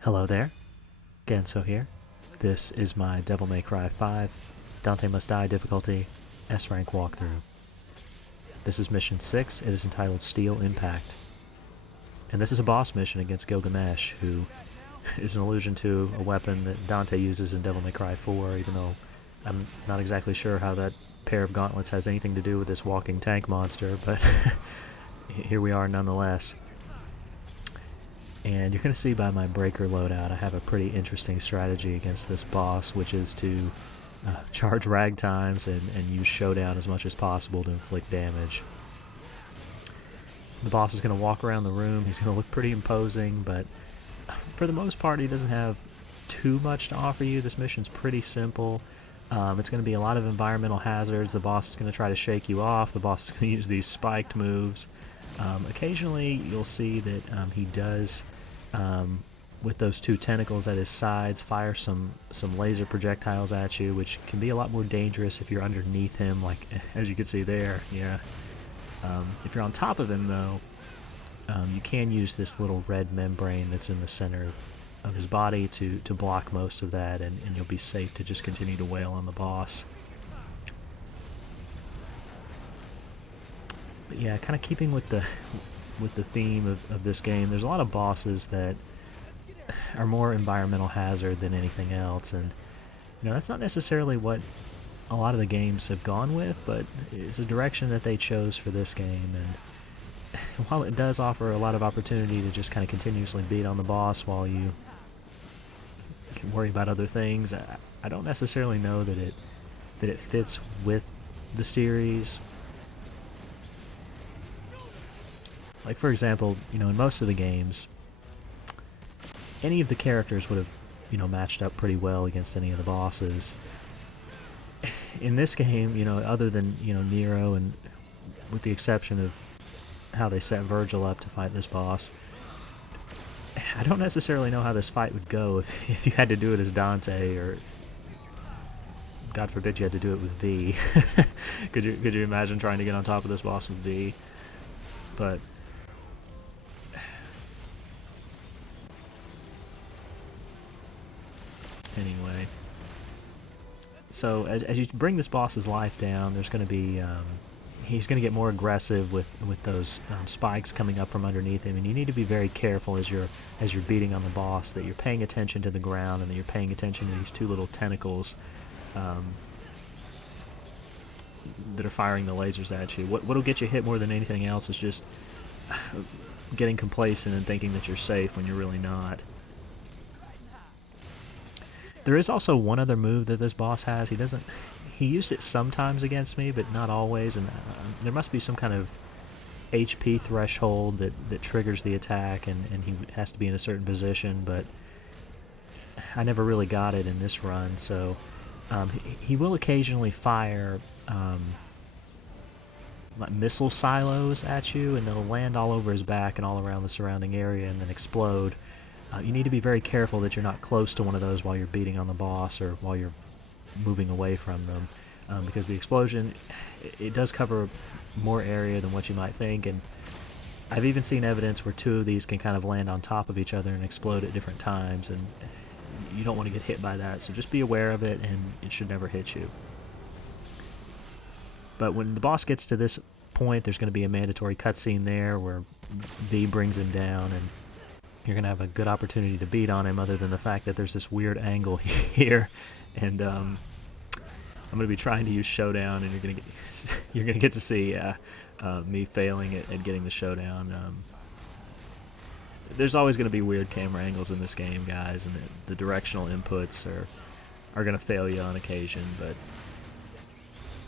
Hello there, Genso here. This is my Devil May Cry 5 Dante Must Die difficulty S rank walkthrough. This is mission 6, it is entitled Steel Impact. And this is a boss mission against Gilgamesh, who is an allusion to a weapon that Dante uses in Devil May Cry 4, even though I'm not exactly sure how that pair of gauntlets has anything to do with this walking tank monster, but here we are nonetheless. And you're going to see by my breaker loadout I have a pretty interesting strategy against this boss, which is to charge ragtimes and use showdown as much as possible to inflict damage. The boss is going to walk around the room, he's going to look pretty imposing, but for the most part he doesn't have too much to offer you. This mission's pretty simple. It's going to be a lot of environmental hazards. The boss is going to try to shake you off, the boss is going to use these spiked moves. Occasionally you'll see that he does, with those two tentacles at his sides, fire some laser projectiles at you, which can be a lot more dangerous if you're underneath him, like as you can see there. Yeah. If you're on top of him though, you can use this little red membrane that's in the center of his body to block most of that, and you'll be safe to just continue to wail on the boss. But yeah, kind of keeping with the theme of this game, there's a lot of bosses that are more environmental hazard than anything else, and that's not necessarily what a lot of the games have gone with, but it's a direction that they chose for this game. And while it does offer a lot of opportunity to just kind of continuously beat on the boss while you can worry about other things, I don't necessarily know that it fits with the series. Like, for example, in most of the games, any of the characters would have, matched up pretty well against any of the bosses. In this game, other than, Nero, and with the exception of how they set Virgil up to fight this boss, I don't necessarily know how this fight would go if you had to do it as Dante, or God forbid you had to do it with V. Could you imagine trying to get on top of this boss with V? But anyway, so as you bring this boss's life down, there's going to be he's going to get more aggressive with those spikes coming up from underneath him, and you need to be very careful as you're beating on the boss, that you're paying attention to the ground and that you're paying attention to these two little tentacles that are firing the lasers at you. What'll get you hit more than anything else is just getting complacent and thinking that you're safe when you're really not. There is also one other move that this boss has. He used it sometimes against me, but not always, and there must be some kind of HP threshold that triggers the attack, and he has to be in a certain position, but I never really got it in this run. So he will occasionally fire like missile silos at you, and they'll land all over his back and all around the surrounding area and then explode. You need to be very careful that you're not close to one of those while you're beating on the boss or while you're moving away from them, because the explosion, it does cover more area than what you might think, and I've even seen evidence where two of these can kind of land on top of each other and explode at different times, and you don't want to get hit by that, so just be aware of it, and it should never hit you. But when the boss gets to this point, there's going to be a mandatory cutscene there where V brings him down, and you're going to have a good opportunity to beat on him, other than the fact that there's this weird angle here, and I'm going to be trying to use showdown, and you're going to get to see me failing at getting the showdown. There's always going to be weird camera angles in this game, guys, and the directional inputs are going to fail you on occasion, but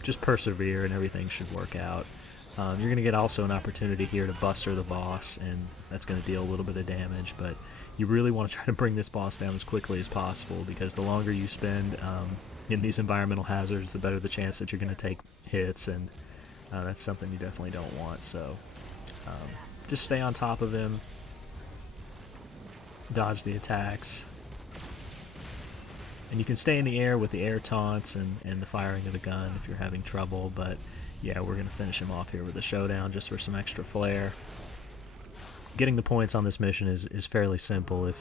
just persevere and everything should work out. You're going to get also an opportunity here to buster the boss, and that's going to deal a little bit of damage, but you really want to try to bring this boss down as quickly as possible, because the longer you spend in these environmental hazards, the better the chance that you're going to take hits, and that's something you definitely don't want. So just stay on top of him, dodge the attacks, And you can stay in the air with the air taunts and the firing of the gun if you're having trouble, but yeah, we're going to finish him off here with a showdown just for some extra flair. Getting the points on this mission is fairly simple.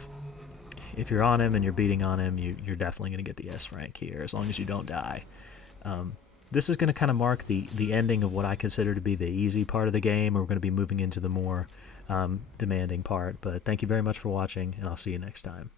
If you're on him and you're beating on him, you're definitely going to get the S rank here, as long as you don't die. This is going to kind of mark the ending of what I consider to be the easy part of the game. We're going to be moving into the more demanding part. But thank you very much for watching, and I'll see you next time.